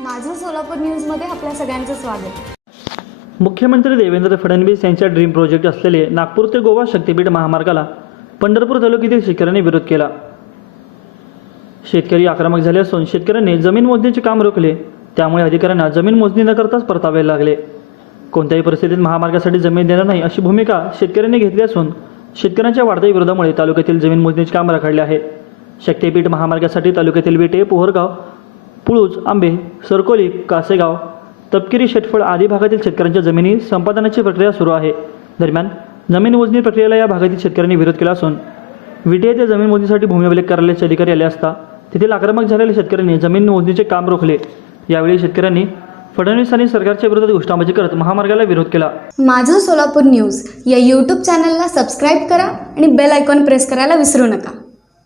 माझं सोलापूर न्यूजमध्ये आपल्या सगळ्यांचं स्वागत. मुख्यमंत्री देवेंद्र फडणवीस यांच्या ड्रीम प्रोजेक्ट असलेले नागपूर ते गोवा शक्तीपीठ महामार्गाला पंढरपूर तालुक्यातील शेतकऱ्यांनी विरोध केला. शेतकरी आक्रमक झाले असून शेतकऱ्यांनी जमीन मोजणीचे काम रोखले त्यामुळे अधिकाऱ्यांना जमीन मोजणी न करताच परतावे लागले. कोणत्याही परिस्थितीत महामार्गासाठी जमीन देणार नाही अशी भूमिका शेतकऱ्यांनी घेतली असून शेतकऱ्यांच्या वाढत्या विरोधामुळे तालुक्यातील जमीन मोजणीचे काम रखडले आहे. शक्तीपीठ महामार्गासाठी तालुक्यातील विटे पोहरगाव पुळूज आंबे सरकोली कासेगाव तपकिरी शेटफळ आदी भागातील शेतकऱ्यांच्या जमिनी संपादनाची प्रक्रिया सुरू आहे. दरम्यान जमीन मोजणी प्रक्रियेला या भागातील शेतकऱ्यांनी विरोध केला असून विटे येथे जमीन मोजणीसाठी भूमी अभिलेख कार्यालयाचे अधिकारी आले असता तेथील आक्रमक झालेल्या शेतकऱ्यांनी जमीन मोजणीचे काम रोखले. यावेळी शेतकऱ्यांनी फडणवीस आणि सरकारच्या विरोधात घोषणाबाजी करत महामार्गाला विरोध केला. माझं सोलापूर न्यूज या यूट्यूब चॅनलला सबस्क्राईब करा आणि बेल आयकॉन प्रेस करायला विसरू नका.